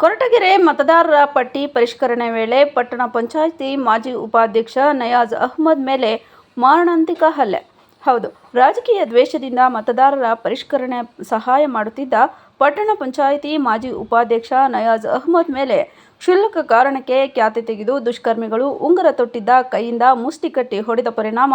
ಕೊರಟಗೆರೆ ಮತದಾರರ ಪಟ್ಟಿ ಪರಿಷ್ಕರಣೆ ವೇಳೆ ಪಟ್ಟಣ ಪಂಚಾಯಿತಿ ಮಾಜಿ ಉಪಾಧ್ಯಕ್ಷ ನಯಾಜ್ ಅಹ್ಮದ್ ಮೇಲೆ ಮಾರಣಾಂತಿಕ ಹಲ್ಲೆ. ಹೌದು, ರಾಜಕೀಯ ದ್ವೇಷದಿಂದ ಮತದಾರರ ಪರಿಷ್ಕರಣೆ ಸಹಾಯ ಮಾಡುತ್ತಿದ್ದ ಪಟ್ಟಣ ಪಂಚಾಯಿತಿ ಮಾಜಿ ಉಪಾಧ್ಯಕ್ಷ ನಯಾಜ್ ಅಹ್ಮದ್ ಮೇಲೆ ಕ್ಷುಲ್ಲಕ ಕಾರಣಕ್ಕೆ ಖ್ಯಾತೆ ತೆಗೆದು ದುಷ್ಕರ್ಮಿಗಳು ಉಂಗುರ ತೊಟ್ಟಿದ್ದ ಕೈಯಿಂದ ಮುಷ್ಟಿ ಕಟ್ಟಿ ಹೊಡೆದ ಪರಿಣಾಮ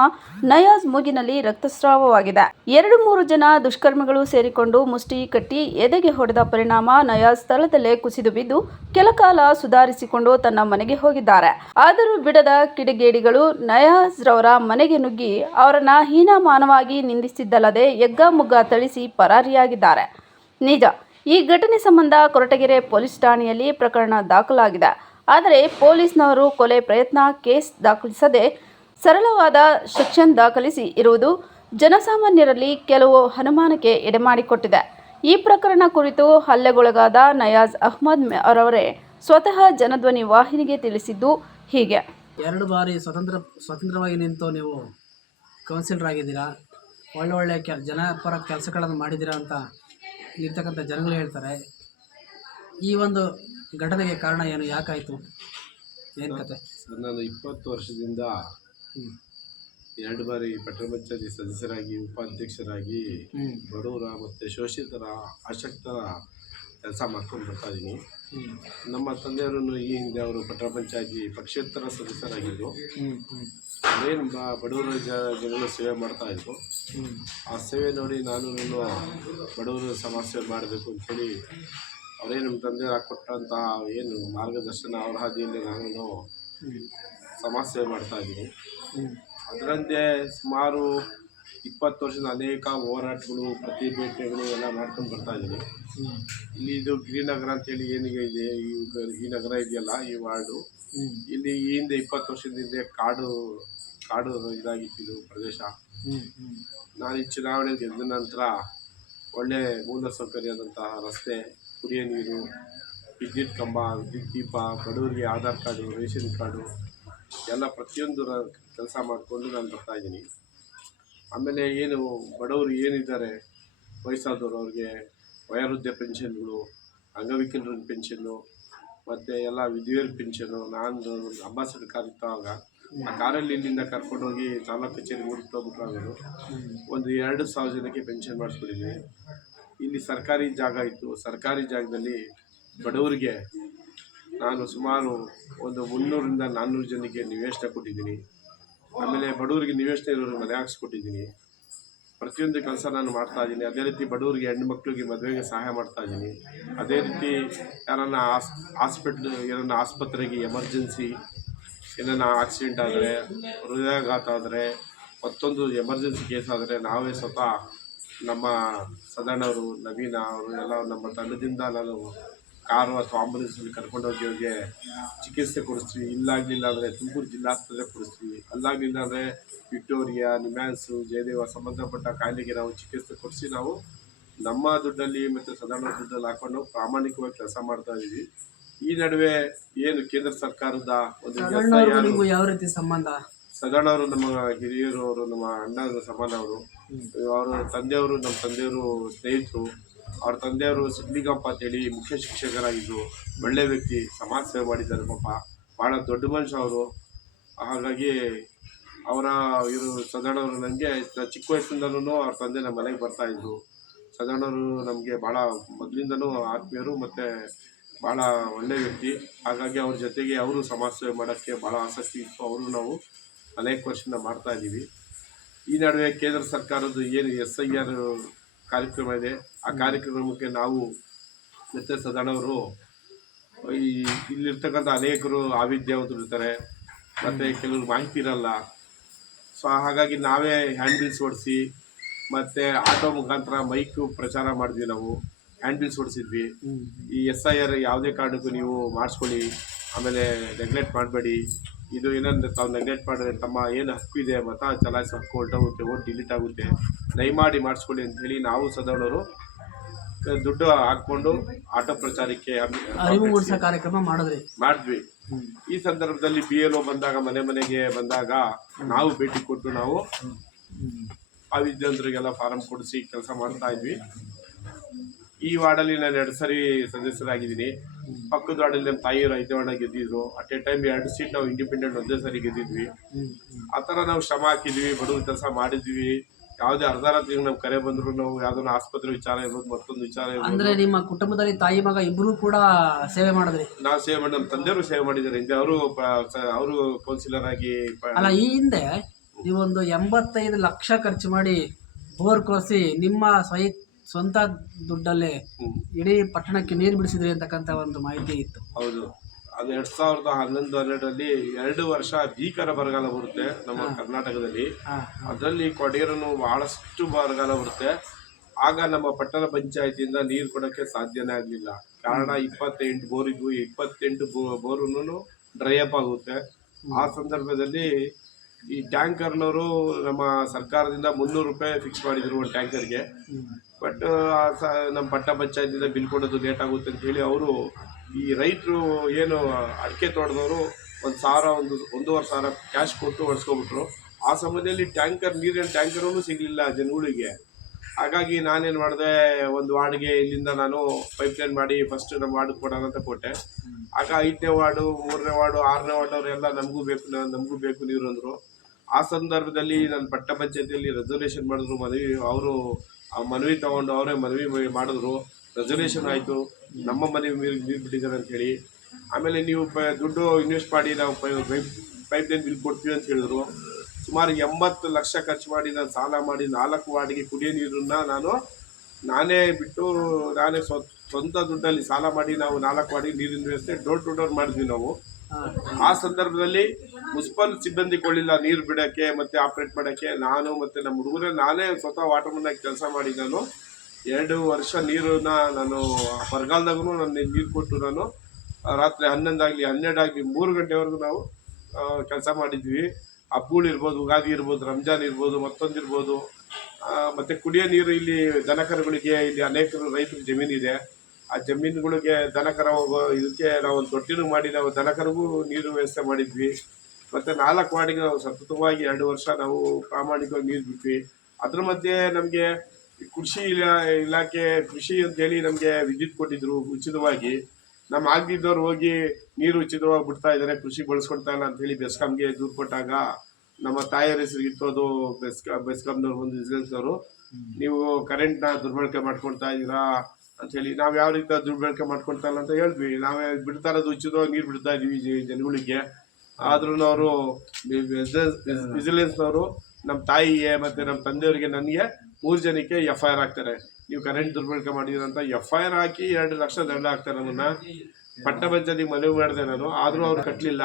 ನಯಾಜ್ ಮೂಗಿನಲ್ಲಿ ರಕ್ತಸ್ರಾವವಾಗಿದೆ. 2-3 ಜನ ದುಷ್ಕರ್ಮಿಗಳು ಸೇರಿಕೊಂಡು ಮುಷ್ಟಿ ಕಟ್ಟಿ ಎದೆಗೆ ಹೊಡೆದ ಪರಿಣಾಮ ನಯಾಜ್ ಸ್ಥಳದಲ್ಲೇ ಕುಸಿದು ಬಿದ್ದು ಕೆಲಕಾಲ ಸುಧಾರಿಸಿಕೊಂಡು ತನ್ನ ಮನೆಗೆ ಹೋಗಿದ್ದಾರೆ. ಆದರೂ ಬಿಡದ ಕಿಡಿಗೇಡಿಗಳು ನಯಾಜ್ ರವರ ಮನೆಗೆ ನುಗ್ಗಿ ಅವರನ್ನ ಹೀನಾಮಾನವಾಗಿ ನಿಂದಿಸಿದ್ದಲ್ಲದೆ ಯಗ್ಗಾಮುಗ್ಗಾ ಥಳಿಸಿ ಪರಾರಿಯಾಗಿದ್ದಾರೆ. ನಿಜ, ಈ ಘಟನೆ ಸಂಬಂಧ ಕೊರಟಗೆರೆ ಪೊಲೀಸ್ ಠಾಣೆಯಲ್ಲಿ ಪ್ರಕರಣ ದಾಖಲಾಗಿದೆ. ಆದರೆ ಪೊಲೀಸ್ನವರು ಕೊಲೆ ಪ್ರಯತ್ನ ಕೇಸ್ ದಾಖಲಿಸದೆ ಸರಳವಾದ ಸೆಕ್ಷನ್ ದಾಖಲಿಸಿ ಇರುವುದು ಜನಸಾಮಾನ್ಯರಲ್ಲಿ ಕೆಲವು ಅನುಮಾನಕ್ಕೆ ಎಡೆಮಾಡಿಕೊಟ್ಟಿದೆ. ಈ ಪ್ರಕರಣ ಕುರಿತು ಹಲ್ಲೆಗೊಳಗಾದ ನಯಾಜ್ ಅಹ್ಮದ್ ಅವರೇ ಸ್ವತಃ ಜನಧ್ವನಿ ವಾಹಿನಿಗೆ ತಿಳಿಸಿದ್ದು ಹೀಗೆ. 2 ಬಾರಿ ಸ್ವತಂತ್ರವಾಗಿ ನಿಂತು ನೀವು ಕೌನ್ಸಿಲರ್ ಆಗಿದ್ದೀರಾ, ಒಳ್ಳೆ ಜನಪರ ಕೆಲಸಗಳನ್ನು ಮಾಡಿದ್ದೀರಾ ಅಂತ ಇರ್ತಕ್ಕಂಥ ಜನಗಳು ಹೇಳ್ತಾರೆ. ಈ ಒಂದು ಘಟನೆಗೆ ಕಾರಣ ಏನು, ಯಾಕಾಯಿತು, ಏನು ಕತೆ? ಸರ್, ನಾನು 20 ವರ್ಷದಿಂದ 2 ಬಾರಿ ಪಟ್ಟಣ ಪಂಚಾಯತಿ ಸದಸ್ಯರಾಗಿ, ಉಪಾಧ್ಯಕ್ಷರಾಗಿ ಬಡವರ ಮತ್ತು ಶೋಷಿತರ, ಅಶಕ್ತರ ಕೆಲಸ ಮಾಡ್ಕೊಂಡು ಬರ್ತಾ ಇದ್ದೀನಿ. ನಮ್ಮ ತಂದೆಯವರನ್ನು ಈ ಹಿಂದೆ ಅವರು ಪಟ್ಟಣ ಪಂಚಾಯತಿ ಪಕ್ಷೇತರ ಸದಸ್ಯರಾಗಿದ್ದರು. ಏನು ಬಡವರ ಜನಗಳ ಸೇವೆ ಮಾಡ್ತಾಯಿದ್ರು. ಆ ಸೇವೆ ನೋಡಿ ನಾನು ಬಡವರು ಸಮಾಜ ಸೇವೆ ಮಾಡಬೇಕು ಅಂಥೇಳಿ ಅವರೇ ನಮ್ಮ ತಂದೆ ಕೊಟ್ಟಂತಹ ಏನು ಮಾರ್ಗದರ್ಶನ, ಅವರ ಹಾದಿಯಲ್ಲಿ ನಾನು ಸಮಾಜ ಸೇವೆ ಮಾಡ್ತಾಯಿದ್ದೀನಿ. ಅದರಂತೆ ಸುಮಾರು 20 ವರ್ಷದ ಅನೇಕ ಹೋರಾಟಗಳು, ಪ್ರತಿಭಟನೆಗಳು ಎಲ್ಲ ಮಾಡ್ಕೊಂಡು ಬರ್ತಾಯಿದ್ದೀನಿ. ಇಲ್ಲಿ ಇದು ಗಿರಿನಗರ ಅಂತೇಳಿ ಏನಿಗೆ ಇದೆ, ಈ ನಗರ ಇದೆಯಲ್ಲ, ಈ ವಾರ್ಡು, ಇಲ್ಲಿ ಈ ಹಿಂದೆ 20 ವರ್ಷದ ಹಿಂದೆ ಕಾಡು ಇದಾಗಿತ್ತು ಪ್ರದೇಶ. ನಾನು ಈ ಚುನಾವಣೆ ಗೆದ್ದ ನಂತರ ಒಳ್ಳೆ ಮೂಲ ಸೌಕರ್ಯದಂತಹ ರಸ್ತೆ, ಕುಡಿಯೋ ನೀರು, ವಿದ್ಯುತ್ ಕಂಬ, ವಿದ್ಯುತ್ ದೀಪ, ಬಡವರಿಗೆ ಆಧಾರ್ ಕಾರ್ಡು, ರೇಷನ್ ಕಾರ್ಡು ಎಲ್ಲ ಪ್ರತಿಯೊಂದು ಕೆಲಸ ಮಾಡಿಕೊಂಡು ನಾನು ಬರ್ತಾಯಿದ್ದೀನಿ. ಆಮೇಲೆ ಏನು ಬಡವರು ಏನಿದ್ದಾರೆ, ವಯಸ್ಸಾದವರು, ಅವ್ರಿಗೆ ವಯೋವೃದ್ಧ ಪೆನ್ಷನ್ಗಳು, ಅಂಗವಿಕಲರ ಪೆನ್ಷನ್ನು ಮತ್ತು ಎಲ್ಲ ವಿಧವೆಯರ ಪೆನ್ಷನ್ನು. ನಾನು ಅಂಬಾಸಡರ್ ಕಾರ್ ಇತ್ತಾಗ ಆ ಕಾರಲ್ಲಿ ಇಲ್ಲಿಂದ ಕರ್ಕೊಂಡೋಗಿ ತಾಲೂಕು ಕಚೇರಿ 3 ಕಿಲೋಮೀಟ್ರ್ ಆಗೋದು, ಒಂದು 2,000 ಜನಕ್ಕೆ ಪೆನ್ಷನ್ ಮಾಡಿಸ್ಬಿಟ್ಟಿದ್ದೀನಿ. ಇಲ್ಲಿ ಸರ್ಕಾರಿ ಜಾಗ ಇತ್ತು, ಸರ್ಕಾರಿ ಜಾಗದಲ್ಲಿ ಬಡವರಿಗೆ ನಾನು ಸುಮಾರು ಒಂದು 300ರಿಂದ 400 ಜನಕ್ಕೆ ನಿವೇಶನ ಕೊಟ್ಟಿದ್ದೀನಿ. ಆಮೇಲೆ ಬಡವರಿಗೆ ನಿವೇಶನ ಇರೋರಿಗೆ ಮನೆ ಹಾಕ್ಸ್ಕೊಟ್ಟಿದ್ದೀನಿ. ಪ್ರತಿಯೊಂದು ಕೆಲಸ ನಾನು ಮಾಡ್ತಾಯಿದ್ದೀನಿ. ಅದೇ ರೀತಿ ಬಡವರಿಗೆ, ಹೆಣ್ಮಕ್ಳಿಗೆ ಮದುವೆಗೆ ಸಹಾಯ ಮಾಡ್ತಾಯಿದ್ದೀನಿ. ಅದೇ ರೀತಿ ಯಾರನ್ನ ಏನನ್ನ ಆಸ್ಪತ್ರೆಗೆ ಎಮರ್ಜೆನ್ಸಿ, ಏನನ್ನ ಆಕ್ಸಿಡೆಂಟ್ ಆದರೆ, ಹೃದಯಾಘಾತ ಆದರೆ, ಮತ್ತೊಂದು ಎಮರ್ಜೆನ್ಸಿ ಕೇಸ್ ಆದರೆ ನಾವೇ ಸ್ವತಃ ನಮ್ಮ ಸದಾನವರು, ನವೀನ ಅವರು ಎಲ್ಲ ನಮ್ಮ ತಂಡದಿಂದ ನಾನು ಕಾರು ಅಥವಾ ಆಂಬುಲೆನ್ಸಲ್ಲಿ ಕರ್ಕೊಂಡೋಗಿ ಅವ್ರಿಗೆ ಚಿಕಿತ್ಸೆ ಕೊಡಿಸ್ತೀವಿ. ಇಲ್ಲಾಗಲಿಲ್ಲ ಅಂದರೆ ತುಮಕೂರು ಜಿಲ್ಲಾಸ್ಪತ್ರೆಗೆ ಕೊಡಿಸ್ತೀವಿ. ಅಲ್ಲಾಗಲಿಲ್ಲ ಅಂದರೆ ವಿಕ್ಟೋರಿಯಾ, ನಿಮ್ಯಾನ್ಸು, ಜಯದೇವ ಸಂಬಂಧಪಟ್ಟ ಕಾಯಿಲೆಗೆ ನಾವು ಚಿಕಿತ್ಸೆ ಕೊಡಿಸಿ ನಾವು ನಮ್ಮ ದುಡ್ಡಲ್ಲಿ ಮತ್ತು ಸದಾನವ್ರ ದುಡ್ಡಲ್ಲಿ ಹಾಕೊಂಡು ಪ್ರಾಮಾಣಿಕವಾಗಿ ಕೆಲಸ ಮಾಡ್ತಾಯಿದ್ದೀವಿ. ಈ ನಡುವೆ ಏನು ಕೇಂದ್ರ ಸರ್ಕಾರದ ಒಂದು ಯಾವ ರೀತಿ ಸಂಬಂಧ? ಸದಾನವರು ನಮ್ಮ ಹಿರಿಯರು, ಅವರು ನಮ್ಮ ಅಣ್ಣನ ಸಮಾನ. ಅವರ ತಂದೆಯವರು ನಮ್ಮ ತಂದೆಯವರು ಸ್ನೇಹಿತರು. ಅವ್ರ ತಂದೆಯವರು ಸಿದ್ಲಿಗಪ್ಪ ಅಂತೇಳಿ ಮುಖ್ಯ ಶಿಕ್ಷಕರಾಗಿದ್ದರು. ಒಳ್ಳೆ ವ್ಯಕ್ತಿ, ಸಮಾಜ ಸೇವೆ ಮಾಡಿದ್ದಾರೆ. ಪಾಪ ಭಾಳ ದೊಡ್ಡ ಮನುಷ್ಯ ಅವರು. ಹಾಗಾಗಿ ಸದಾನವರು ನನಗೆ ಚಿಕ್ಕ ವಯಸ್ಸಿಂದಲೂ ಅವ್ರ ತಂದೆ ನಮ್ಮ ಮನೆಗೆ ಬರ್ತಾಯಿದ್ರು. ಸದಾನವರು ನಮಗೆ ಭಾಳ ಮೊದಲಿಂದನೂ ಆತ್ಮೀಯರು ಮತ್ತು ಭಾಳ ಒಳ್ಳೆಯ ವ್ಯಕ್ತಿ. ಹಾಗಾಗಿ ಅವ್ರ ಜೊತೆಗೆ ಅವರು ಸಮಾಜ ಸೇವೆ ಮಾಡೋಕ್ಕೆ ಭಾಳ ಆಸಕ್ತಿ ಇತ್ತು. ಅವರು ನಾವು ಅನೇಕ ವರ್ಷದಿಂದ ಮಾಡ್ತಾಯಿದ್ದೀವಿ. ಈ ನಡುವೆ ಕೇಂದ್ರ ಸರ್ಕಾರದ್ದು ಏನು SIR ಕಾರ್ಯಕ್ರಮ ಇದೆ, ಆ ಕಾರ್ಯಕ್ರಮಕ್ಕೆ ನಾವು ಮತ್ತು ಸದಾನವರು, ಇಲ್ಲಿರ್ತಕ್ಕಂಥ ಅನೇಕರು ಅವಿದ್ಯಾವಂತರು ಇರ್ತಾರೆ ಮತ್ತು ಕೆಲವರು ಮಾಹಿತಿ ಇರಲ್ಲ. ಸೊ ಹಾಗಾಗಿ ನಾವೇ ಹ್ಯಾಂಡ್ ಬಿಲ್ಸ್ ಹೊಡಿಸಿ ಮತ್ತು ಆಟೋ ಮುಖಾಂತರ ಮೈಕು ಪ್ರಚಾರ ಮಾಡಿದ್ವಿ. ನಾವು ಹ್ಯಾಂಡ್ ಬಿಲ್ಸ್ ಹೊಡಿಸಿದ್ವಿ. ಈ SIR ಯಾವುದೇ ಕಾರಣಕ್ಕೂ ನೀವು ಮಾಡಿಸ್ಕೊಳ್ಳಿ, ಆಮೇಲೆ ನೆಗ್ಲೆಕ್ಟ್ ಮಾಡಬೇಡಿ. ಇದು ಏನಂದರೆ ತಾವು ನೆಗ್ಲೆಕ್ಟ್ ಮಾಡಿದ್ರೆ ತಮ್ಮ ಏನು ಹಕ್ಕು ಇದೆ, ಮತ ಚಲಾಯಿಸೋ ಹಕ್ಕು ಹೊರಟೋಗುತ್ತೆ, ಓಟ್ ಡಿಲೀಟ್ ಆಗುತ್ತೆ, ದಯಮಾಡಿ ಮಾಡಿಸ್ಕೊಳ್ಳಿ ಅಂಥೇಳಿ ನಾವು ಸದಾನವರು ದುಡ್ಡು ಹಾಕ್ಕೊಂಡು ಆಟೋ ಪ್ರಚಾರಕ್ಕೆ ಕಾರ್ಯಕ್ರಮ ಮಾಡಿದ್ವಿ. ಈ ಸಂದರ್ಭದಲ್ಲಿ BLO ಬಂದಾಗ, ಮನೆಗೆ ಬಂದಾಗ ನಾವು ಭೇಟಿ ಕೊಟ್ಟು ನಾವು ಆ ವಿದ್ಯಾರ್ಥಿಗಳಿಗೆಲ್ಲ ಫಾರಂ ಕೊಡಿಸಿ ಕೆಲಸ ಮಾಡ್ತಾ ಇದ್ವಿ. ಈ ವಾರ್ಡಲ್ಲಿ ನಾನು 2 ಸರಿ ಸದಸ್ಯರಾಗಿದ್ದೀನಿ. ಪಕ್ಕದ ವಾರ್ಡಲ್ಲಿ ನಮ್ಮ ತಾಯಿಯವರು 5 ವಾರ್ಡ್ ಗೆದ್ದಿದ್ರು. ಅಟ್ ಎ ಟೈಮ್ 2 ಸೀಟ್ ನಾವು ಇಂಡಿಪೆಂಡೆಂಟ್ ಒಂದೇ ಸರಿ ಗೆದ್ದಿದ್ವಿ. ಆ ಥರ ನಾವು ಶ್ರಮ ಹಾಕಿದ್ವಿ, ಬಡವ್ರ ಕೆಲಸ ಮಾಡಿದ್ವಿ. ಯಾವುದೇ ಅರ್ಧ ರಾತ್ರಿ ನಮ್ಗೆ ಕರೆ ಬಂದ್ರು ನಾವು ಯಾವ್ದನ್ನ ಆಸ್ಪತ್ರೆ ವಿಚಾರ ಇರ್ಬೋದು, ಮತ್ತೊಂದು ವಿಚಾರ ಇರ್ಬೋದು, ಅಂದ್ರೆ ನಿಮ್ಮ ಕುಟುಂಬದಲ್ಲಿ ತಾಯಿ ಮಗ ಇಬ್ಬರು ಕೂಡ ಸೇವೆ ಮಾಡಿದ್ರಿ. ನಾವು ಸೇವೆ ಮಾಡಿ, ನಮ್ಮ ತಂದೆಯವರು ಸೇವೆ ಮಾಡಿದ್ದಾರೆ. ಹಿಂದೆ ಅವರು ಕೌನ್ಸಿಲರ್ ಆಗಿ ಅಲ್ಲ, ಈ ಹಿಂದೆ ನೀವೊಂದು 85 ಲಕ್ಷ ಖರ್ಚು ಮಾಡಿ ಬೋರ್ ಕೊರೆಸಿ ನಿಮ್ಮ ಸ್ವಂತ ದುಡ್ಡಲ್ಲೇ ಇಡೀ ಪಟ್ಟಣಕ್ಕೆ ನೀರು ಬಿಡಿಸಿದ್ರಿ ಅಂತಕ್ಕಂಥ ಒಂದು ಮಾಹಿತಿ ಇತ್ತು. ಹೌದು, ಅದು 2011-12ರಲ್ಲಿ 2 ವರ್ಷ ಭೀಕರ ಬರಗಾಲ ಬರುತ್ತೆ ನಮ್ಮ ಕರ್ನಾಟಕದಲ್ಲಿ. ಅದರಲ್ಲಿ ಕೊಡಗೇರನ್ನು ಬಹಳಷ್ಟು ಬರಗಾಲ ಬರುತ್ತೆ. ಆಗ ನಮ್ಮ ಪಟ್ಟಣ ಪಂಚಾಯತಿಯಿಂದ ನೀರು ಕೊಡೋಕ್ಕೆ ಸಾಧ್ಯನೇ ಆಗಲಿಲ್ಲ. ಕಾರಣ 28 ಬೋರ್ ಇದ್ವು, 28 ಬೋರನ್ನು ಡ್ರೈ ಅಪ್ ಆಗುತ್ತೆ. ಆ ಸಂದರ್ಭದಲ್ಲಿ ಈ ಟ್ಯಾಂಕರ್ನವರು ನಮ್ಮ ಸರ್ಕಾರದಿಂದ 300 ರೂಪಾಯಿ ಫಿಕ್ಸ್ ಮಾಡಿದ್ರು ಒಂದು ಟ್ಯಾಂಕರ್ಗೆ. ಬಟ್ ನಮ್ಮ ಪಟ್ಟಣ ಪಂಚಾಯತಿಂದ ಬಿಲ್ ಕೊಡೋದು ಲೇಟ್ ಆಗುತ್ತೆ ಅಂತ ಹೇಳಿ ಅವರು ಈ ರೈತರು ಏನು ಅಡಿಕೆ ತೋಟದವರು 1,000 1,500 ಕ್ಯಾಶ್ ಕೊಟ್ಟು ಹೊಡ್ಸ್ಕೊಬಿಟ್ರು. ಆ ಸಮಯದಲ್ಲಿ ನೀರಿನ ಟ್ಯಾಂಕರನ್ನು ಸಿಗಲಿಲ್ಲ ಜನಗಳಿಗೆ. ಹಾಗಾಗಿ ನಾನೇನು ಮಾಡಿದೆ, ಒಂದು ವಾರ್ಡ್ಗೆ ಇಲ್ಲಿಂದ ನಾನು ಪೈಪ್ಲೈನ್ ಮಾಡಿ ಫಸ್ಟ್ ನಮ್ಮ ವಾರ್ಡ್ಗೆ ಕೊಡೋಣ ಅಂತ ಕೊಟ್ಟೆ. ಆಗ 5ನೇ ವಾರ್ಡು, 3ನೇ ವಾರ್ಡು, 6ನೇ ವಾರ್ಡ್ ಅವರೆಲ್ಲ ನಮಗೂ ಬೇಕು ನೀರು ಅಂದರು. ಆ ಸಂದರ್ಭದಲ್ಲಿ ನನ್ನ ಪಟ್ಟಣ ಪಂಚಾಯತಿಯಲ್ಲಿ ರೆಸಲ್ಯೂಷನ್ ಮಾಡಿದ್ರು. ಅವರು ಮನವಿ ತಗೊಂಡು ಅವರೇ ಮನವಿ ಮಾಡಿದ್ರು. ರೆಸಲ್ಯೂಷನ್ ಆಯಿತು, ನಮ್ಮ ಮನವಿ ನೀರು ಬಿಟ್ಟಿದ್ದಾರೆ ಅಂಥೇಳಿ. ಆಮೇಲೆ ನೀವು ದುಡ್ಡು ಇನ್ವೆಸ್ಟ್ ಮಾಡಿ ನಾವು ಪೈಪ್ಲೈನ್ ಬಿಲ್ ಕೊಡ್ತೀವಿ ಅಂತ ಹೇಳಿದ್ರು. ಸುಮಾರು 80 ಲಕ್ಷ ಖರ್ಚು ಮಾಡಿ ನಾನು ಸಾಲ ಮಾಡಿ 4 ವಾರ್ಡ್ಗೆ ಕುಡಿಯೋ ನೀರನ್ನು ನಾನೇ ಬಿಟ್ಟು ನಾನೇ ಸ್ವಂತ ದುಡ್ಡಲ್ಲಿ ಸಾಲ ಮಾಡಿ ನಾವು 4 ವಾರ್ಡ್ಗೆ ನೀರಿನ ವ್ಯವಸ್ಥೆ ಡೋರ್ ಟು ಡೋರ್ ಮಾಡಿದ್ವಿ ನಾವು. ಆ ಸಂದರ್ಭದಲ್ಲಿ ಮುನ್ಸಿಪಲ್ ಸಿಬ್ಬಂದಿ ಕೊಳ್ಳಿಲ್ಲ ನೀರು ಬಿಡೋಕ್ಕೆ ಮತ್ತು ಆಪ್ರೇಟ್ ಮಾಡೋಕ್ಕೆ. ನಾನು ಮತ್ತು ನಮ್ಮ ಹುಡುಗರೇ ನಾನೇ ಸ್ವತಃ ವಾಟರ್ಮನ್ನಾಗಿ ಕೆಲಸ ಮಾಡಿ ನಾನು 2 ವರ್ಷ ನೀರನ್ನ ನಾನು ಬರಗಾಲದಾಗೂ ನಾನು ನೀರು ಕೊಟ್ಟು ನಾನು ರಾತ್ರಿ 11 ಆಗಲಿ 12 ಆಗಲಿ 3 ಗಂಟೆವರೆಗೂ ನಾವು ಕೆಲಸ ಮಾಡಿದ್ವಿ. ಹಬ್ಬಗಳಿರ್ಬೋದು, ಯುಗಾದಿ ಇರ್ಬೋದು, ರಂಜಾನ್ ಇರ್ಬೋದು, ಮತ್ತೊಂದಿರ್ಬೋದು. ಮತ್ತು ಕುಡಿಯೋ ನೀರು ಇಲ್ಲಿ ದನಕರುಗಳಿಗೆ, ಇಲ್ಲಿ ಅನೇಕ ರೈತರ ಜಮೀನಿದೆ. ಆ ಜಮೀನುಗಳಿಗೆ ದನಕರ ಹೋಗೋ ಇದಕ್ಕೆ ನಾವು ಒಂದು ತೊಟ್ಟಿನೂ ಮಾಡಿ ನಾವು ದನಕರಿಗೂ ನೀರು ವ್ಯವಸ್ಥೆ ಮಾಡಿದ್ವಿ. ಮತ್ತು 4 ವಾರ್ಡಿಗೆ ನಾವು ಸತತವಾಗಿ 2 ವರ್ಷ ನಾವು ಪ್ರಾಮಾಣಿಕವಾಗಿ ನೀರು ಬಿಟ್ವಿ. ಅದ್ರ ಮಧ್ಯೆ ನಮಗೆ ಕೃಷಿ ಇಲಾಖೆ ಕೃಷಿ ಅಂತೇಳಿ ನಮಗೆ ವಿದ್ಯುತ್ ಕೊಟ್ಟಿದ್ರು ಉಚಿತವಾಗಿ. ನಮ್ಮ ಆಗದಿದ್ದವ್ರು ಹೋಗಿ ನೀರು ಉಚಿತವಾಗಿ ಬಿಡ್ತಾ ಇದ್ದಾರೆ, ಕೃಷಿ ಬಳಸ್ಕೊಡ್ತಾ ಇಲ್ಲ ಅಂತೇಳಿ ಬೆಸ್ಕಾಂಗೆ ದೂರು ಕೊಟ್ಟಾಗ ನಮ್ಮ ತಾಯಿಯರ ಹೆಸರು ಇತ್ತು. ಅದು ಬೆಸ್ಕಾಂನವ್ರು ಬಂದು ವಿಜಿಲೆನ್ಸ್ನವರು, ನೀವು ಕರೆಂಟ್ನ ದುರ್ಬಳಕೆ ಮಾಡ್ಕೊಳ್ತಾ ಇದ್ದೀರಾ ಅಂಥೇಳಿ. ನಾವು ಯಾವ ರೀತಿ ದುರ್ಬಳಕೆ ಮಾಡ್ಕೊಳ್ತಾ ಇಲ್ಲ ಅಂತ ಹೇಳಿದ್ವಿ. ನಾವೇ ಬಿಡ್ತಾ ಇರೋದು ಉಚಿತವಾಗಿ ನೀರು ಬಿಡ್ತಾ ಇದ್ವಿ ಜನಗಳಿಗೆ. ಆದ್ರೂ ಅವರು ವಿಜಿಲೆನ್ಸ್ನವರು ನಮ್ಮ ತಾಯಿಗೆ ಮತ್ತು ನಮ್ಮ ತಂದೆಯವರಿಗೆ, ನನಗೆ 3 ಜನಕ್ಕೆ FIR ಹಾಕ್ತಾರೆ. ನೀವು ಕರೆಂಟ್ ದುರ್ಬಳಕೆ ಮಾಡಿದ್ದೀರ ಅಂತ FIR ಹಾಕಿ 2 ಲಕ್ಷ ದಂಡ ಹಾಕ್ತಾರೆ. ನಮ್ಮನ್ನು ಪಟ್ಟಣ ಪಂಚಾಯತಿಗೆ ಮನವಿ ಮಾಡಿದೆ ನಾನು, ಆದರೂ ಅವ್ರು ಕಟ್ಟಲಿಲ್ಲ.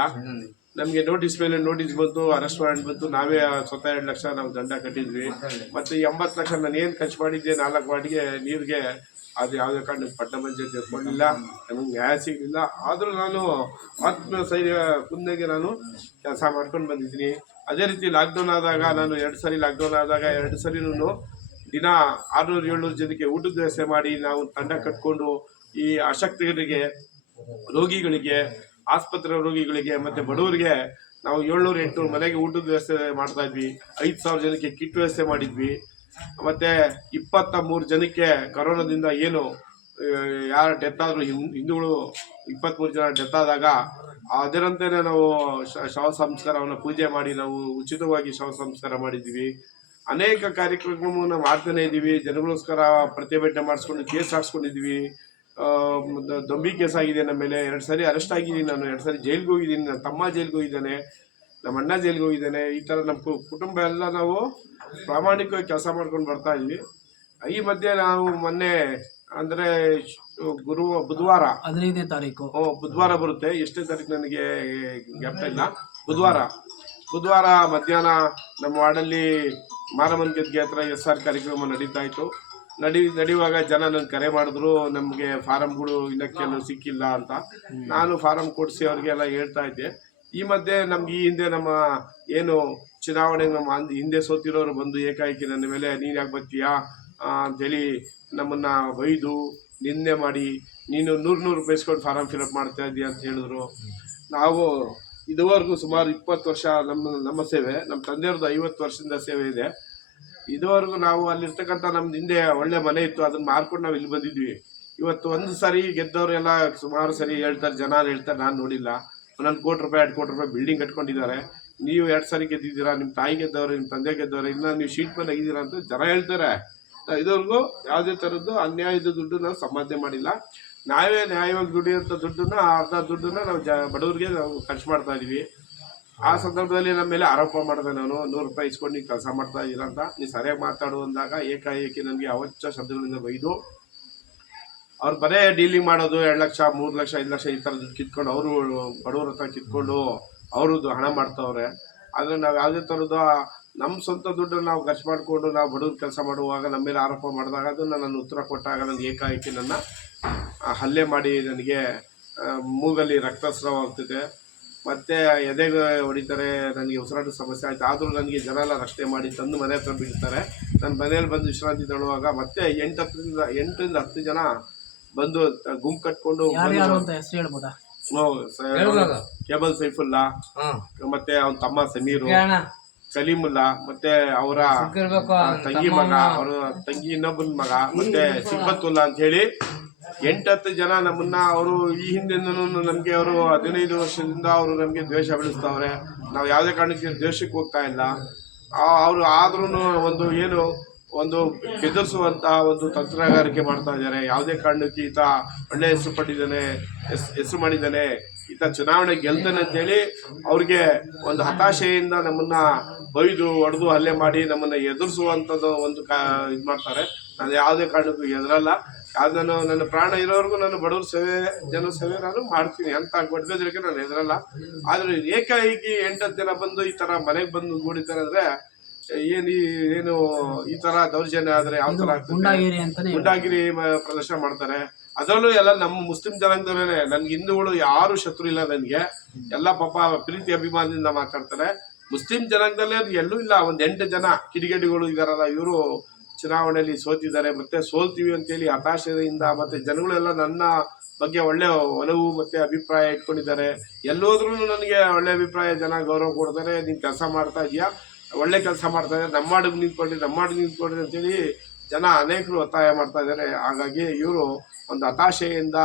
ನಮಗೆ ನೋಟಿಸ್ ಮೇಲೆ ನೋಟಿಸ್ ಬಂತು, ಅರೆಸ್ಟ್ ವಾರೆಂಟ್ ಬಂತು. ನಾವೇ ಸ್ವತಃ 2 ಲಕ್ಷ ನಾವು ದಂಡ ಕಟ್ಟಿದ್ವಿ. ಮತ್ತು 80 ಲಕ್ಷ ನಾನು ಏನು ಖರ್ಚು ಮಾಡಿದ್ದೆ 4 ವಾರ್ಡ್ಗೆ ನೀರಿಗೆ, ಅದು ಯಾವುದೇ ಕಾರಣಕ್ಕೆ ಪಟ್ಟಣ ಪಂಚಾಯತ್ ಎತ್ಕೊಂಡಿಲ್ಲ, ನಮಗೆ ನ್ಯಾಯ ಸಿಗಲಿಲ್ಲ. ಆದರೂ ನಾನು ಆತ್ಮಸ್ಥೈರ್ಯ ಕುಂದಾಗೆ ನಾನು ಕೆಲಸ ಮಾಡ್ಕೊಂಡು ಬಂದಿದ್ದೀನಿ. ಅದೇ ರೀತಿ ಲಾಕ್ಡೌನ್ ಆದಾಗ ನಾನು 2 ಸರಿ ಲಾಕ್ಡೌನ್ ಆದಾಗ 2 ಸರಿನೂ ದಿನ 600-700 ಜನಕ್ಕೆ ಊಟದ ವ್ಯವಸ್ಥೆ ಮಾಡಿ ನಾವು ತಂಡ ಕಟ್ಕೊಂಡು ಈ ಅಶಕ್ತರಿಗೆ, ರೋಗಿಗಳಿಗೆ, ಆಸ್ಪತ್ರೆ ರೋಗಿಗಳಿಗೆ ಮತ್ತು ಬಡವರಿಗೆ ನಾವು 700-800 ಮನೆಗೆ ಊಟದ ವ್ಯವಸ್ಥೆ ಮಾಡ್ತಾ ಇದ್ವಿ. 5,000 ಜನಕ್ಕೆ ಕಿಟ್ ವ್ಯವಸ್ಥೆ ಮಾಡಿದ್ವಿ. ಮತ್ತು 23 ಜನಕ್ಕೆ ಕರೋನಾದಿಂದ ಏನು ಯಾರು ಡೆತ್ ಆದರೂ ಹಿಂದೂಗಳು 23 ಜನ ಡೆತ್ ಆದಾಗ ಅದರಂತೆಯೇ ನಾವು ಶವ ಸಂಸ್ಕಾರವನ್ನು ಪೂಜೆ ಮಾಡಿ ನಾವು ಉಚಿತವಾಗಿ ಶವ ಸಂಸ್ಕಾರ ಮಾಡಿದ್ವಿ. ಅನೇಕ ಕಾರ್ಯಕ್ರಮವನ್ನು ಮಾಡ್ತಾನೆ ಇದ್ದೀವಿ. ಜನಗಳಿಗೋಸ್ಕರ ಪ್ರತಿಭಟನೆ ಮಾಡಿಸ್ಕೊಂಡು ಕೇಸ್ ಹಾಕ್ಸ್ಕೊಂಡಿದ್ವಿ. ದೊಂಬಿ ಕೇಸ್ ಆಗಿದೆ ನಮ್ಮ ಮೇಲೆ. 2 ಸರಿ ಅರೆಸ್ಟ್ ಆಗಿದ್ದೀನಿ ನಾನು, 2 ಸರಿ ಜೈಲಿಗೆ ಹೋಗಿದ್ದೀನಿ. ನನ್ನ ತಮ್ಮ ಜೈಲಿಗೆ ಹೋಗಿದ್ದಾನೆ, ನಮ್ಮ ಅಣ್ಣ ಜೈಲಿಗೆ ಹೋಗಿದ್ದಾನೆ. ಈ ಥರ ನಮ್ಮ ಕುಟುಂಬ ಎಲ್ಲ ನಾವು ಪ್ರಾಮಾಣಿಕವಾಗಿ ಕೆಲಸ ಮಾಡ್ಕೊಂಡು ಬರ್ತಾ ಇದ್ವಿ. ಈ ಮಧ್ಯೆ ನಾವು ಮೊನ್ನೆ ಅಂದರೆ ಬುಧವಾರ 15ನೇ ತಾರೀಕು ಬುಧವಾರ ಬರುತ್ತೆ. ಎಷ್ಟನೇ ತಾರೀಕು ನನಗೆ ಜ್ಞಾಪಕ ಇಲ್ಲ. ಬುಧವಾರ ಮಧ್ಯಾಹ್ನ ನಮ್ಮ ವಾರ್ಡಲ್ಲಿ ಮಾರಮ್ಮನ ಗದ್ಗೆ ಹತ್ರ SR ಕಾರ್ಯಕ್ರಮ ನಡೀತಾ ಇತ್ತು. ನಡೆಯುವಾಗ ಜನ ನನಗೆ ಕರೆ ಮಾಡಿದ್ರು, ನಮಗೆ ಫಾರಮ್ಗಳು ಇನ್ನೂ ಸಿಕ್ಕಿಲ್ಲ ಅಂತ. ನಾನು ಫಾರಮ್ ಕೊಡಿಸಿ ಅವ್ರಿಗೆಲ್ಲ ಹೇಳ್ತಾ ಇದ್ದೆ. ಈ ಮಧ್ಯೆ ನಮ್ಗೆ ಈ ಹಿಂದೆ ನಮ್ಮ ಏನು ಚುನಾವಣೆಗೆ ನಮ್ಮ ಹಿಂದೆ ಸೋತಿರೋರು ಬಂದು ಏಕಾಏಕಿ ನನ್ನ ಮೇಲೆ ನೀನು ಯಾಕೆ ಬರ್ತೀಯಾ ಅಂಥೇಳಿ ನಮ್ಮನ್ನು ಬೈದು ನಿಂದೆ ಮಾಡಿ, ನೀನು 100 ರೂಪಾಯಿ ಇಸ್ಕೊಂಡು ಫಾರಮ್ ಫಿಲಪ್ ಮಾಡ್ತಾ ಇದ್ದೀಯ ಅಂತ ಹೇಳಿದ್ರು. ನಾವು ಇದುವರೆಗೂ ಸುಮಾರು 20 ವರ್ಷ ನಮ್ಮ ಸೇವೆ, ನಮ್ಮ ತಂದೆಯವ್ರದ್ದು 50 ವರ್ಷದಿಂದ ಸೇವೆ ಇದೆ. ಇದುವರೆಗೂ ನಾವು ಅಲ್ಲಿರ್ತಕ್ಕಂಥ ನಮ್ದು ಹಿಂದೆ ಒಳ್ಳೆ ಮನೆ ಇತ್ತು, ಅದನ್ನ ಮಾರ್ಕೊಂಡು ನಾವು ಇಲ್ಲಿ ಬಂದಿದ್ವಿ. ಇವತ್ತು ಒಂದು ಸರಿ ಗೆದ್ದವರೆಲ್ಲ ಸುಮಾರು ಸರಿ ಹೇಳ್ತಾರೆ, ಜನ ಹೇಳ್ತಾರೆ, ನಾನು ನೋಡಿಲ್ಲ. ಒಂದೊಂದು ಕೋಟಿ ರೂಪಾಯಿ 2 ಕೋಟಿ ರೂಪಾಯಿ ಬಿಲ್ಡಿಂಗ್ ಕಟ್ಕೊಂಡಿದ್ದಾರೆ. ನೀವು 2 ಸರಿ ಗೆದ್ದಿದ್ದೀರಾ, ನಿಮ್ಮ ತಾಯಿ ಗೆದ್ದವ್ರೆ, ನಿಮ್ಮ ತಂದೆ ಗೆದ್ದವ್ರೆ, ಇಲ್ಲ ನೀವು ಶೀಟ್ ಮೇಲೆ ಆಗಿದ್ದೀರಾ ಅಂತ ಜನ ಹೇಳ್ತಾರೆ. ಇದುವರೆಗೂ ಯಾವುದೇ ಥರದ್ದು ಅನ್ಯಾಯದ ದುಡ್ಡು ನಾವು ಸಂಪಾದನೆ ಮಾಡಿಲ್ಲ. ನಾವೇ ನ್ಯಾಯವಾಗಿ ದುಡಿಯೋಂಥ ದುಡ್ಡನ್ನ, ಅರ್ಧ ದುಡ್ಡನ್ನ ನಾವು ಬಡವರಿಗೆ ನಾವು ಖರ್ಚು ಮಾಡ್ತಾ ಇದೀವಿ. ಆ ಸಂದರ್ಭದಲ್ಲಿ ನಮ್ಮ ಮೇಲೆ ಆರೋಪ ಮಾಡಿದೆ, ನಾನು 100 ರೂಪಾಯಿ ಇಸ್ಕೊಂಡು ನೀವು ಕೆಲಸ ಮಾಡ್ತಾ ಇದ್ದೀರಾ ಅಂತ. ನೀವು ಸರಿಯಾಗಿ ಮಾತಾಡು ಅಂದಾಗ ಏಕಾಏಕಿ ನನಗೆ ಅವಾಚ್ಯ ಶಬ್ದಗಳಿಂದ ಬೈದು, ಅವ್ರು ಬರೇ ಡೀಲಿಂಗ್ ಮಾಡೋದು 2 ಲಕ್ಷ 3 ಲಕ್ಷ 5 ಲಕ್ಷ ಈ ಥರ ದುಡ್ಡು ಕಿತ್ಕೊಂಡು ಅವರು ಬಡವ್ರ ಹತ್ರ ಕಿತ್ಕೊಂಡು ಅವ್ರದ್ದು ಹಣ ಮಾಡ್ತಾವ್ರೆ. ಆದರೆ ನಾವು ಯಾವುದೇ ಥರದ ನಮ್ಮ ಸ್ವಂತ ದುಡ್ಡನ್ನು ನಾವು ಖರ್ಚು ಮಾಡಿಕೊಂಡು ನಾವು ಬಡವ್ರ ಕೆಲಸ ಮಾಡುವಾಗ ನಮ್ಮ ಮೇಲೆ ಆರೋಪ ಮಾಡಿದಾಗ ಅದನ್ನು ನಾನು ಉತ್ತರ ಕೊಟ್ಟಾಗ ನನಗೆ ಏಕಾಏಕಿ ನನ್ನ ಹಲ್ಲೆ ಮಾಡಿ ನನಗೆ ಮೂಗಲ್ಲಿ ರಕ್ತಸ್ರಾವ ಆಗ್ತಿದೆ, ಮತ್ತು ಎದೆಗೆ ಹೊಡಿತಾರೆ, ನನಗೆ ಉಸಿರಾಟದ ಸಮಸ್ಯೆ ಆಯಿತು. ಆದರೂ ನನಗೆ ಜನ ಎಲ್ಲ ರಕ್ಷಣೆ ಮಾಡಿ ತಂದು ಮನೆ ಹತ್ರ ಬಿಡ್ತಾರೆ. ನನ್ನ ಮನೆಯಲ್ಲಿ ಬಂದು ವಿಶ್ರಾಂತಿ ತಗೊಳ್ಳುವಾಗ ಮತ್ತೆ 8ರಿಂದ 10 ಜನ ಬಂದು ಗುಂಪು ಕಟ್ಕೊಂಡು ಯಾರು ಅಂತ ಹೆಸರು ಹೇಳ್ಬೋದಾ? ಕೇಬಲ್ ಸೈಫುಲ್ಲಾ, ಮತ್ತೆ ಅವನ ತಮ್ಮ ಸಮೀರು, ಕಲೀಮುಲ್ಲಾ, ಮತ್ತೆ ಅವರ ತಂಗಿ ಮಗ, ಅವರ ತಂಗಿ ಇನ್ನೊಬ್ಬನ ಮಗ, ಮತ್ತೆ ಸಿಬ್ಬತ್ತುಲ್ಲಾ ಅಂತ ಹೇಳಿ 8-10 ಜನ ನಮ್ಮನ್ನ, ಅವರು ಈ ಹಿಂದೆನೂ ನಮಗೆ ಅವರು 15 ವರ್ಷದಿಂದ ಅವರು ನಮಗೆ ದ್ವೇಷ ಬೆಳೆಸ್ತಾವ್ರೆ. ನಾವು ಯಾವುದೇ ಕಾರಣಕ್ಕೆ ದ್ವೇಷಕ್ಕೆ ಹೋಗ್ತಾ ಇಲ್ಲ. ಅವರು ಆದ್ರೂ ಒಂದು ಬೆದರಿಸುವಂತಹ ಒಂದು ತಂತ್ರಗಾರಿಕೆ ಮಾಡ್ತಾ ಇದ್ದಾರೆ. ಯಾವುದೇ ಕಾರಣಕ್ಕೆ ಈತ ಒಳ್ಳೆ ಹೆಸರು ಪಟ್ಟಿದ್ದಾನೆ, ಹೆಸರು ಮಾಡಿದ್ದಾನೆ, ಈತ ಚುನಾವಣೆ ಗೆಲ್ತಾನೆ ಅಂತೇಳಿ ಅವ್ರಿಗೆ ಒಂದು ಹತಾಶೆಯಿಂದ ನಮ್ಮನ್ನ ಬೈದು ಹೊಡೆದು ಹಲ್ಲೆ ಮಾಡಿ ನಮ್ಮನ್ನ ಎದುರಿಸುವಂಥದ್ದು ಒಂದು ಇದು ಮಾಡ್ತಾರೆ. ನಾನು ಯಾವುದೇ ಕಾರಣಕ್ಕೂ ಎದುರಲ್ಲ. ನಾನು ನನ್ನ ಪ್ರಾಣ ಇರೋವರೆಗೂ ನಾನು ಬಡವ್ರ ಸೇವೆ, ಜನ ಸೇವೆ ನಾನು ಮಾಡ್ತೀನಿ ಅಂತ ಗೊಡ್ಬೇದ್ರಿಗೆ ನಾನು ಎದುರಲ್ಲ. ಆದರೆ ಏಕಾಏಕಿ 8-10 ಜನ ಬಂದು ಈ ಥರ ಮನೆಗೆ ಬಂದು ಗೂಡಿತಾರೆ ಅಂದರೆ ಏನು ಈ ಥರ ದೌರ್ಜನ್ಯ ಆದರೆ ಯಾವ ಥರ ಗುಂಡಾಗಿರಿ ಪ್ರದರ್ಶನ ಮಾಡ್ತಾರೆ. ಅದರಲ್ಲೂ ಎಲ್ಲ ನಮ್ಮ ಮುಸ್ಲಿಂ ಜನಾಂಗದವರೇ. ನನ್ಗೆ ಹಿಂದೂಗಳು ಯಾರು ಶತ್ರು ಇಲ್ಲ, ನನಗೆ ಎಲ್ಲ ಪಾಪ ಪ್ರೀತಿ ಅಭಿಮಾನದಿಂದ ಮಾತಾಡ್ತಾರೆ. ಮುಸ್ಲಿಂ ಜನಾಂಗದಲ್ಲೇ ಎಲ್ಲೂ ಇಲ್ಲ. ಒಂದು 8 ಜನ ಕಿಡಿಗೇಡಿಗಳು ಇದಾರಲ್ಲ, ಇವರು ಚುನಾವಣೆಯಲ್ಲಿ ಸೋತಿದ್ದಾರೆ, ಮತ್ತೆ ಸೋಲ್ತೀವಿ ಅಂತೇಳಿ ಹತಾಶೆಯಿಂದ, ಮತ್ತೆ ಜನಗಳೆಲ್ಲ ನನ್ನ ಬಗ್ಗೆ ಒಳ್ಳೆ ಒಲವು ಮತ್ತೆ ಅಭಿಪ್ರಾಯ ಇಟ್ಕೊಂಡಿದ್ದಾರೆ. ಎಲ್ಲೋದ್ರೂ ನನಗೆ ಒಳ್ಳೆ ಅಭಿಪ್ರಾಯ, ಜನ ಗೌರವ ಕೊಡ್ತಾರೆ. ನೀನು ಕೆಲಸ ಮಾಡ್ತಾ ಇದೆಯಾ, ಒಳ್ಳೆ ಕೆಲಸ ಮಾಡ್ತಾ ಇದ್ದಾರೆ, ನಮ್ಮ ಮಾಡಿಗೆ ನಿಂತ್ಕೊಂಡ್ರಿ ಅಂತೇಳಿ ಜನ ಅನೇಕರು ಒತ್ತಾಯ ಮಾಡ್ತಾ ಇದ್ದಾರೆ. ಹಾಗಾಗಿ ಇವರು ಒಂದು ಹತಾಶೆಯಿಂದ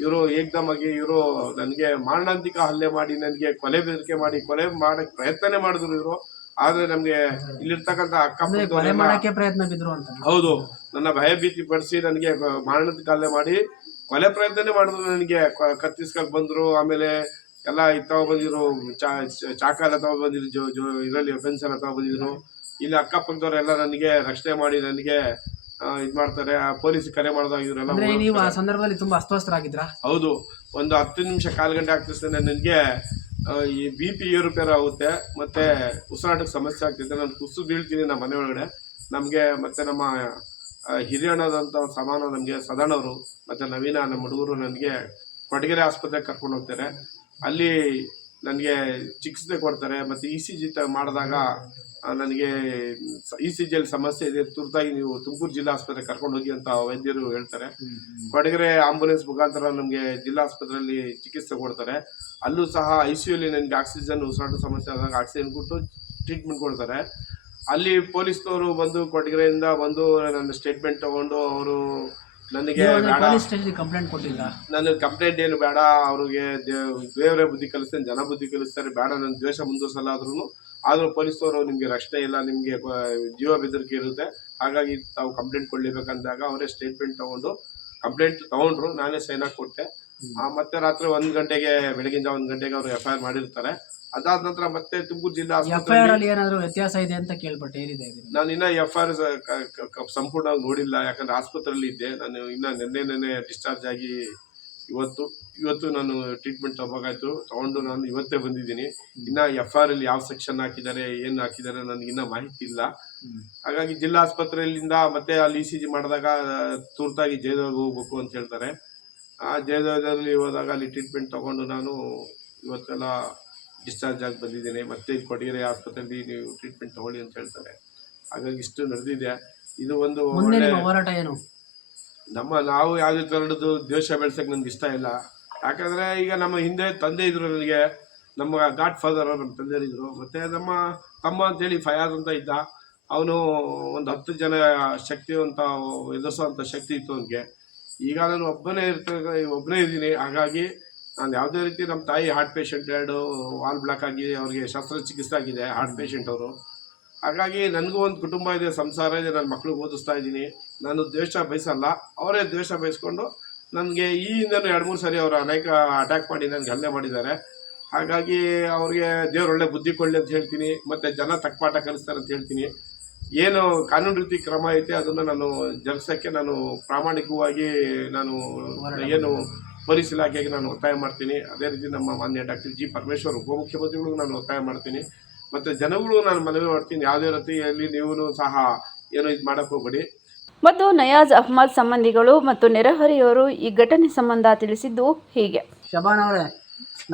ಇವರು ಏಕದಮಾಗಿ ಇವರು ನನಗೆ ಮಾರಣಾಂತಿಕ ಹಲ್ಲೆ ಮಾಡಿ, ನನಗೆ ಕೊಲೆ ಬೆದರಿಕೆ ಮಾಡಿ, ಕೊಲೆ ಮಾಡಕ್ಕೆ ಪ್ರಯತ್ನನೇ ಮಾಡಿದ್ರು ಇವರು. ಆದ್ರೆ ನಮ್ಗೆ ಇಲ್ಲಿರ್ತಕ್ಕಂಥ ಅಕ್ಕಪಕ್ಕ ಪ್ರಯತ್ನ ಬಿದ್ರು ಅಂತ, ಹೌದು, ನನ್ನ ಭಯಭೀತಿ ಪಡಿಸಿ ನನಗೆ ಮಾರಣಾಂತಿಕ ಹಲ್ಲೆ ಮಾಡಿ ಕೊಲೆ ಪ್ರಯತ್ನನೇ ಮಾಡಿದ್ರು. ನನಗೆ ಕತ್ತಿಸ್ಕಕ್ ಬಂದ್ರು. ಆಮೇಲೆ ಎಲ್ಲ ತಗೊ ಬಂದಿದ್ರು, ಚಾಕಾಲ ತಗೊ ಬಂದಿದ್ರು, ಇದರಲ್ಲಿ ಪೆನ್ಸಲ್ ತಗೊ ಬಂದಿದ್ರು. ಇಲ್ಲಿ ಅಕ್ಕಪಕ್ಕದವರೆಲ್ಲ ನನಗೆ ರಕ್ಷಣೆ ಮಾಡಿ ನನಗೆ ಇದು ಮಾಡ್ತಾರೆ. ಪೊಲೀಸ್ ಕರೆ ಮಾಡಿದಾಗ ಇವರೆಲ್ಲ. ನೀವು ಆ ಸಂದರ್ಭದಲ್ಲಿ ತುಂಬಾ ಅಸ್ವಸ್ಥರಾಗಿದ್ರಾ? ಹೌದು, ಒಂದು 10 ನಿಮಿಷ 1/4 ಗಂಟೆ ಆಗ್ತಿರ್ತದೆ. ನನಗೆ ಈ BP ಏರುಪೇರು ಆಗುತ್ತೆ, ಮತ್ತೆ ಉಸಿರಾಟಕ್ಕೆ ಸಮಸ್ಯೆ ಆಗ್ತಿದೆ. ನಾನು ಕುಸಿದು ಬೀಳ್ತೀನಿ ನಮ್ಮ ಮನೆ ಒಳಗಡೆ. ನಮಗೆ ಮತ್ತೆ ನಮ್ಮ ಹಿರಿಯಣ್ಣದಂಥ ಸಮಾನ ನಮಗೆ ಸದಾನವರು ಮತ್ತು ನವೀನ ನಮ್ಮ ಹುಡುಗರು ನನಗೆ ಕೊಡಗೆರೆ ಆಸ್ಪತ್ರೆಗೆ ಕರ್ಕೊಂಡು ಹೋಗ್ತಾರೆ. ಅಲ್ಲಿ ನನಗೆ ಚಿಕಿತ್ಸೆ ಕೊಡ್ತಾರೆ. ಮತ್ತು ECG ಮಾಡಿದಾಗ ನನಗೆ ECGಯಲ್ಲಿ ಸಮಸ್ಯೆ ಇದೆ, ತುರ್ತಾಗಿ ನೀವು ತುಮಕೂರು ಜಿಲ್ಲಾ ಆಸ್ಪತ್ರೆಗೆ ಕರ್ಕೊಂಡು ಹೋಗಿ ಅಂತ ವೈದ್ಯರು ಹೇಳ್ತಾರೆ. ಕೊಡಗೆರೆ ಆಂಬುಲೆನ್ಸ್ ಮುಖಾಂತರ ನಮಗೆ ಜಿಲ್ಲಾ ಆಸ್ಪತ್ರೆಯಲ್ಲಿ ಚಿಕಿತ್ಸೆ ಕೊಡ್ತಾರೆ. ಅಲ್ಲೂ ಸಹ ICUಯಲ್ಲಿ ನನಗೆ ಆಕ್ಸಿಜನ್, ಉಸಿರಾಟ ಸಮಸ್ಯೆ ಆದಾಗ ಆಕ್ಸಿಜನ್ ಕೊಟ್ಟು ಟ್ರೀಟ್ಮೆಂಟ್ ಕೊಡ್ತಾರೆ. ಅಲ್ಲಿ ಪೊಲೀಸ್ನವರು ಬಂದು ಕೊಡಗೆರೆಯಿಂದ ಬಂದು ನನ್ನ ಸ್ಟೇಟ್ಮೆಂಟ್ ತಗೊಂಡು ಅವರು ನನಗೆ ಕಂಪ್ಲೇಂಟ್ ಕೊಟ್ಟಿಲ್ಲ. ನನ್ನ ಕಂಪ್ಲೇಂಟ್ ಏನು ಬೇಡ, ಅವ್ರಿಗೆ ದೇವರೇ ಬುದ್ಧಿ ಕಲಿಸ್ತಾರೆ, ಜನ ಬುದ್ಧಿ ಕಲಿಸ್ತಾರೆ, ಬೇಡ ನನ್ನ ದ್ವೇಷ ಮುಂದುವರ್ಸಲ್ಲ. ಆದರೂ ಪೊಲೀಸವರು ನಿಮಗೆ ರಕ್ಷಣೆ ಇಲ್ಲ, ನಿಮಗೆ ಜೀವ ಬೆದರಿಕೆ ಇರುತ್ತೆ, ಹಾಗಾಗಿ ತಾವು ಕಂಪ್ಲೇಂಟ್ ಕೊಡಲೇಬೇಕಂದಾಗ ಅವರೇ ಸ್ಟೇಟ್ಮೆಂಟ್ ಕಂಪ್ಲೇಂಟ್ ತಗೊಂಡ್ರು. ನಾನೇ ಸೈನ್ ಹಾಕಿ ಕೊಟ್ಟೆ. ಮತ್ತೆ ರಾತ್ರಿ 1 ಗಂಟೆಗೆ, ಬೆಳಗಿಂದ 1 ಗಂಟೆಗೆ ಅವರು FIR ಮಾಡಿರ್ತಾರೆ. ಅದಾದ ನಂತರ ಮತ್ತೆ ತುಮಕೂರು ಜಿಲ್ಲಾ ಆಸ್ಪತ್ರೆಯಲ್ಲಿ ಏನಾದರೂ ವ್ಯತ್ಯಾಸ ಇದೆ ಅಂತ ಕೇಳ್ಪಟ್ಟೆ, ಏನಿದೆ? ನಾನು ಇನ್ನ FIR ಸಂಪೂರ್ಣವಾಗಿ ನೋಡಿಲ್ಲ, ಯಾಕಂದ್ರೆ ಆಸ್ಪತ್ರೆಯಲ್ಲಿ ಇದ್ದೆ. ನಾನು ಇನ್ನ ನೆನ್ನೆ ಡಿಸ್ಚಾರ್ಜ್ ಆಗಿ ಇವತ್ತು ನಾನು ಟ್ರೀಟ್ಮೆಂಟ್ ತಗೊಂಡು ನಾನು ಇವತ್ತೇ ಬಂದಿದ್ದೀನಿ. ಇನ್ನ FIR ಅಲ್ಲಿ ಯಾವ ಸೆಕ್ಷನ್ ಹಾಕಿದ್ದಾರೆ, ಏನು ಹಾಕಿದ್ದಾರೆ ನನಗಿನ್ನ ಮಾಹಿತಿ ಇಲ್ಲ. ಹಾಗಾಗಿ ಜಿಲ್ಲಾ ಆಸ್ಪತ್ರೆಯಲ್ಲಿಂದ ಮತ್ತೆ ಅಲ್ಲಿ ECG ಮಾಡಿದಾಗ ತುರ್ತಾಗಿ ಜಯದೇವ್ಗೆ ಹೋಗ್ಬೇಕು ಅಂತ ಹೇಳ್ತಾರೆ. ಆ ಜಯದೇವದಲ್ಲಿ ಹೋದಾಗ ಅಲ್ಲಿ ಟ್ರೀಟ್ಮೆಂಟ್ ತಗೊಂಡು ನಾನು ಇವತ್ತೆಲ್ಲ ಡಿಸ್ಚಾರ್ಜ್ ಆಗಿ ಬಂದಿದ್ದೇನೆ. ಮತ್ತೆ ಕೊಡಗೆರೆ ಆಸ್ಪತ್ರೆಯಲ್ಲಿ ನೀವು ಟ್ರೀಟ್ಮೆಂಟ್ ತಗೊಳ್ಳಿ ಅಂತ ಹೇಳ್ತಾರೆ. ಹಾಗಾಗಿ ಇಷ್ಟು ನಡೆದಿದೆ. ಇದು ಒಂದು ಹೋರಾಟ ಏನು? ನಾವು ಯಾವುದೇ ಥರದ್ದು ದ್ವೇಷ ಬೆಳೆಸೋಕೆ ನನಗೆ ಇಷ್ಟ ಇಲ್ಲ. ಯಾಕಂದರೆ ಈಗ ನಮ್ಮ ಹಿಂದೆ ತಂದೆ ಇದ್ರು, ನನಗೆ ನಮ್ಮ ಗಾಡ್ ಫಾದರ್ ನಮ್ಮ ತಂದೆಯರಿದ್ರು. ಮತ್ತು ನಮ್ಮ ತಮ್ಮ ಅಂತೇಳಿ ಫಯಾಜ್ ಅಂತ ಇದ್ದ. ಅವನು ಒಂದು 10 ಜನ ಶಕ್ತಿವಂತ ಎದುರಿಸುವಂಥ ಶಕ್ತಿ ಇತ್ತು ಅವನಿಗೆ. ಈಗ ನಾನು ಒಬ್ಬನೇ ಇದ್ದೀನಿ. ಹಾಗಾಗಿ ನಾನು ಯಾವುದೇ ರೀತಿ ನಮ್ಮ ತಾಯಿ ಹಾರ್ಟ್ ಪೇಷಂಟ್, 2 ವಾಲ್ ಬ್ಲಾಕ್ ಆಗಿ ಅವ್ರಿಗೆ ಶಸ್ತ್ರಚಿಕಿತ್ಸೆ ಆಗಿದೆ, ಹಾರ್ಟ್ ಪೇಷಂಟ್ ಅವರು. ಹಾಗಾಗಿ ನನಗೂ ಒಂದು ಕುಟುಂಬ ಇದೆ, ಸಂಸಾರ ಇದೆ, ನನ್ನ ಮಕ್ಳಿಗೆ ಓದಿಸ್ತಾ ಇದ್ದೀನಿ. ನಾನು ದ್ವೇಷ ಬಯಸಲ್ಲ, ಅವರೇ ದ್ವೇಷ ಬಯಸ್ಕೊಂಡು ನನಗೆ ಈ ಹಿಂದೆನೂ 2-3 ಸರಿ ಅವರು ಅನೇಕ ಅಟ್ಯಾಕ್ ಮಾಡಿ ನನಗೆ ಹಲ್ಲೆ ಮಾಡಿದ್ದಾರೆ. ಹಾಗಾಗಿ ಅವ್ರಿಗೆ ದೇವ್ರು ಒಳ್ಳೆ ಬುದ್ಧಿ ಕೊಡಲಿ ಅಂತ ಹೇಳ್ತೀನಿ, ಮತ್ತು ಜನ ತಕ್ಕಪಾಠ ಕಲಿಸ್ತಾರೆ ಅಂತ ಹೇಳ್ತೀನಿ. ಏನು ಕಾನೂನು ರೀತಿ ಕ್ರಮ ಐತೆ ಅದನ್ನು ನಾನು ಜರುಗಿಸೋಕ್ಕೆ ನಾನು ಪ್ರಾಮಾಣಿಕವಾಗಿ ನಾನು ಏನು ಪೊಲೀಸ್ ಇಲಾಖೆಗೆ ನಾನು ಒತ್ತಾಯ ಮಾಡ್ತೀನಿ. ಅದೇ ರೀತಿ ನಮ್ಮ ಮಾನ್ಯ ಡಾಕ್ಟರ್ ಜಿ ಪರಮೇಶ್ವರ್ ಉಪಮುಖ್ಯಮಂತ್ರಿಗಳಿಗೂ ನಾನು ಒತ್ತಾಯ ಮಾಡ್ತೀನಿ. ಮತ್ತು ಜನಗಳು ನಾನು ಮನವಿ ಮಾಡ್ತೀನಿ, ಯಾವುದೇ ರೀತಿಯಲ್ಲಿ ನೀವು ಸಹ ಏನು ಇದು ಮಾಡೋಕ್ಕೆ ಹೋಗಬೇಡಿ. ಮತ್ತು ನಯಾಜ್ ಅಹ್ಮದ್ ಸಂಬಂಧಿಗಳು ಮತ್ತು ನೆರೆಹೊರೆಯವರು ಈ ಘಟನೆ ಸಂಬಂಧ ತಿಳಿಸಿದ್ದು ಹೀಗೆ. ಶಬಾನ್ ಅವರೇ,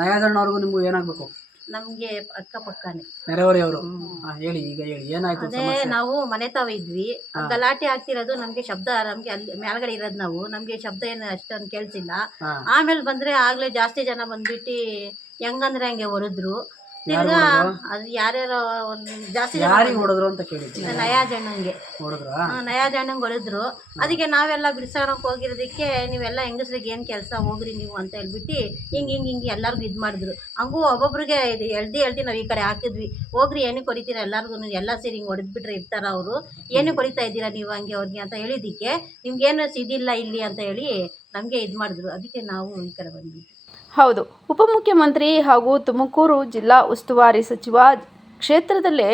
ನಯಾಜ್ ಅಣ್ಣವ್ರಿಗೂ ನಿಮಗೂ ಏನಾಗಬೇಕು? ನಮ್ಗೆ ಅಕ್ಕಪಕ್ಕನೆ ನೆರೆಹೊರೆಯವರು ಹೇಳಿ, ಈಗ ಹೇಳಿ ಏನಾಯ್ತು? ಅದೇ ನಾವು ಮನೆ ತಾವ ಇದ್ವಿ, ಗಲಾಟೆ ಆಗ್ತಿರೋದು ನಮ್ಗೆ ಶಬ್ದ, ನಮ್ಗೆ ಅಲ್ಲಿ ಮೇಲ್ಗಡೆ ಇರೋದು ನಾವು, ನಮ್ಗೆ ಶಬ್ದ ಏನು ಅಷ್ಟೊಂದು ಕೇಳಿಸಿಲ್ಲ. ಆಮೇಲೆ ಬಂದ್ರೆ ಆಗ್ಲೇ ಜಾಸ್ತಿ ಜನ ಬಂದ್ಬಿಟ್ಟು ಹೆಂಗಂದ್ರೆ ಹಂಗೆ ಹೊರದ್ರು. ತಿರ್ಗಾ ಅದು ಯಾರ್ಯಾರೋ ಒಂದು ಜಾಸ್ತಿ ಯಾರಿಗೆ ಹೊಡೆದ್ರು ಅಂತ ಕೇಳಿದ್ವಿ. ನಯಾಜ್ ಅಣ್ಣಂಗೆ ಹೊಡೆದ್ರಾ? ನಯಾಜ್ ಅಣ್ಣಂಗೆ ಹೊಡೆದ್ರು. ಅದಕ್ಕೆ ನಾವೆಲ್ಲ ಬಿಡ್ಸೋಣಕ್ಕೆ ಹೋಗಿರೋದಕ್ಕೆ ನೀವೆಲ್ಲ ಹೆಂಗಸ್ರಿಗೆ ಏನು ಕೆಲಸ ಹೋಗ್ರಿ ನೀವು ಅಂತ ಹೇಳ್ಬಿಟ್ಟು ಹಿಂಗೆ ಎಲ್ಲರಿಗೂ ಇದು ಮಾಡಿದ್ರು. ಹಂಗೂ ಒಬ್ಬೊಬ್ರಿಗೆ ಇದು ಎಳ್ದು ನಾವು ಈ ಕಡೆ ಹಾಕಿದ್ವಿ. ಹೋಗ್ರಿ ಏನಕ್ಕೆ ಹೊಡಿತೀರ ಎಲ್ಲರಿಗೂ, ಎಲ್ಲ ಸೇರಿ ಹಿಂಗೆ ಹೊಡೆದ್ಬಿಟ್ರೆ ಇರ್ತಾರ ಅವರು, ಏನಕ್ಕೆ ಹೊಡಿತಾ ಇದ್ದೀರಾ ನೀವು ಹಂಗೆ ಅವ್ರಿಗೆ ಅಂತ ಹೇಳಿದ್ದಕ್ಕೆ ನಿಮ್ಗೇನು ಇದಿಲ್ಲ ಇಲ್ಲಿ ಅಂತ ಹೇಳಿ ನಮಗೆ ಇದು ಮಾಡಿದ್ರು. ಅದಕ್ಕೆ ನಾವು ಈ ಕಡೆ ಬಂದ್ವಿ. ಹೌದು, ಉಪಮುಖ್ಯಮಂತ್ರಿ ಹಾಗೂ ತುಮಕೂರು ಜಿಲ್ಲಾ ಉಸ್ತುವಾರಿ ಸಚಿವ ಕ್ಷೇತ್ರದಲ್ಲೇ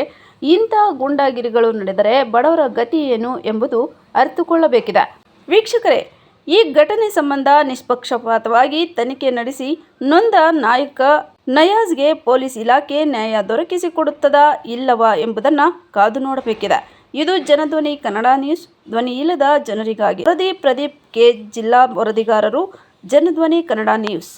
ಇಂಥ ಗೂಂಡಾಗಿರಿಗಳು ನಡೆದರೆ ಬಡವರ ಗತಿ ಏನು ಎಂಬುದು ಅರಿತುಕೊಳ್ಳಬೇಕಿದೆ. ವೀಕ್ಷಕರೇ, ಈ ಘಟನೆ ಸಂಬಂಧ ನಿಷ್ಪಕ್ಷಪಾತವಾಗಿ ತನಿಖೆ ನಡೆಸಿ ನೊಂದ ನಾಯಕ ನಯಾಜ್ಗೆ ಪೊಲೀಸ್ ಇಲಾಖೆ ನ್ಯಾಯ ದೊರಕಿಸಿಕೊಡುತ್ತದಾ ಇಲ್ಲವಾ ಎಂಬುದನ್ನು ಕಾದು ನೋಡಬೇಕಿದೆ. ಇದು ಜನಧ್ವನಿ ಕನ್ನಡ ನ್ಯೂಸ್, ಧ್ವನಿ ಇಲ್ಲದ ಜನರಿಗಾಗಿ. ವರದಿ ಪ್ರದೀಪ್ ಕೆ, ಜಿಲ್ಲಾ ವರದಿಗಾರರು, ಜನಧ್ವನಿ ಕನ್ನಡ ನ್ಯೂಸ್.